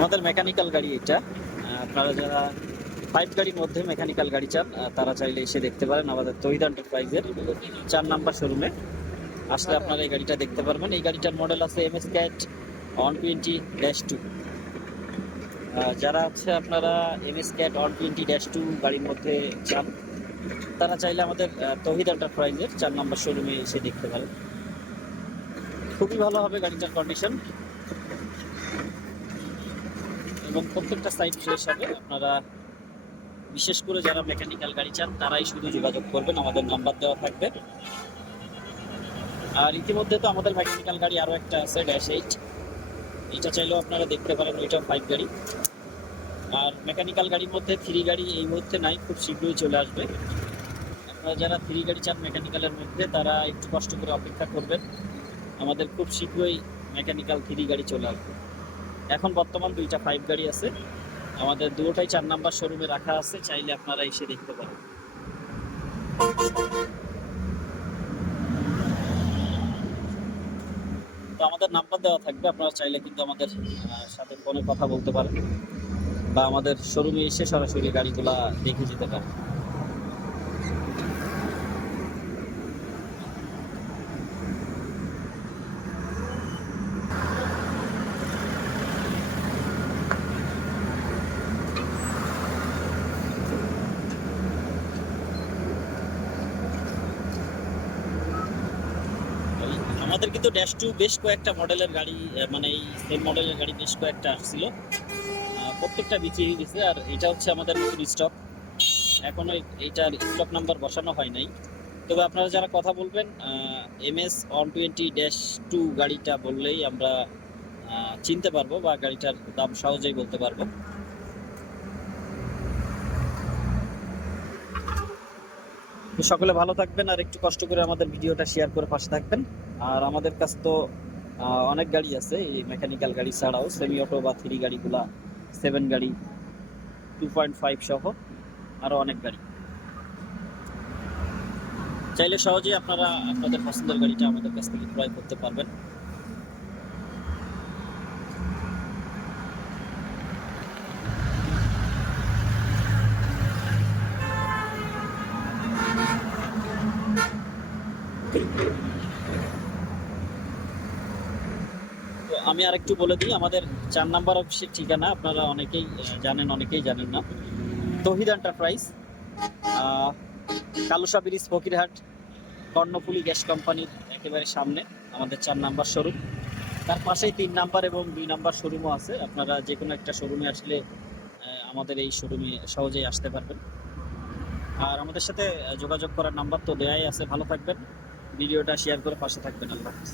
আমাদের মেকানিক্যাল গাড়ি এটা। আপনারা যারা 5 গাড়ির মধ্যে মেকানিক্যাল গাড়ি চান তারা চাইলে এসে দেখতে পারেন আমাদের তহিদ এন্টারপ্রাইজের 4 নাম্বার শোরুমে। আসলে আপনারা এই গাড়িটা দেখতে পারবেন। এই গাড়িটার মডেল আছে MS CAT 120-2। যারা হচ্ছে আপনারা MS CAT 120-2 গাড়ির মধ্যে চান তারা চাইলে আমাদের তহিদ এন্টারপ্রাইজের 4 নাম্বার শোরুমে এসে দেখতে পারেন। খুবই ভালো হবে গাড়িটার কন্ডিশন এবং প্রত্যেকটা সাইড ফ্রেশ হবে। আপনারা বিশেষ করে যারা মেকানিক্যাল গাড়ি চান তারাই শুধু যোগাযোগ করবেন, আমাদের নাম্বার দেওয়া থাকবে। আর ইতিমধ্যে তো আমাদের মেকানিক্যাল গাড়ি আরও একটা আছে -8, এটা চাইলেও আপনারা দেখতে পারেন, ওইটা 5 গাড়ি। আর মেকানিক্যাল গাড়ির মধ্যে 3 গাড়ি এই মুহূর্তে নাই, খুব শীঘ্রই চলে আসবে। আপনারা যারা 3 গাড়ি চান মেকানিক্যালের মধ্যে তারা একটু কষ্ট করে অপেক্ষা করবেন, আমাদের খুব শীঘ্রই মেকানিক্যাল 3 গাড়ি চলে আসবে। এখন বর্তমান 2টা 5 গাড়ি আছে, আমাদের দুটোটাই 4 নাম্বার শোরুমে রাখা আছে, চাইলে আপনারা এসে দেখতে পারেন। তো আমাদের নাম্বার দেওয়া থাকবে, আপনারা চাইলে কিন্তু আমাদের সাথে ফোনে কথা বলতে পারেন বা আমাদের শোরুমে এসে সরাসরি গাড়িগুলা দেখে যেতে পারেন। আমাদের কিন্তু -2 বেশ কয়েকটা মডেলের গাড়ি, মানে এই সেম মডেলের গাড়ি বেশ কয়েকটা আসছিল, প্রত্যেকটা বিক্রি হয়ে গেছে। আর এটা হচ্ছে আমাদের নতুন স্টক, এখনো এইটার স্টক নাম্বার বসানো হয় নাই। তবে আপনারা যারা কথা বলবেন MS 120-2 গাড়িটা বললেই আমরা চিনতে পারবো বা গাড়িটার দাম সহজেই বলতে পারবো। তো সকলে ভালো থাকবেন আর একটু কষ্ট করে আমাদের ভিডিওটা শেয়ার করে পাশে থাকবেন। আর আমাদের কাছে তো অনেক গাড়ি আছে, এই মেকানিক্যাল গাড়ি ছাড়াও সেমি অটো বা 3 গাড়িগুলা, 7 গাড়ি, 2.5 সহ আরো অনেক গাড়ি। চাইলে সহজেই আপনারা আপনাদের পছন্দের গাড়িটা আমাদের কাছ থেকে ক্রয় করতে পারবেন। তো আমি আরেকটু বলে দিই, আমাদের 4 নাম্বার অফিসের ঠিকানা আপনারা অনেকেই জানেন, অনেকেই জানেন না। Tohid enterprise, Kalusa bridge, Fakirhat, Karnaphuli gas কোম্পানির একেবারে সামনে আমাদের 4 নাম্বার শোরুম। তার পাশেই 3 নাম্বার এবং 2 নাম্বার শোরুমও আছে। আপনারা যে কোনো একটা শোরুমে আসলে আমাদের এই শোরুমে সহজেই আসতে পারবেন। আর আমাদের সাথে যোগাযোগ করার নাম্বার তো দেয়াই আছে। ভালো থাকবেন, ভিডিওটা শেয়ার করে পাশে থাকবেন। আল্লাহ হাফেজ।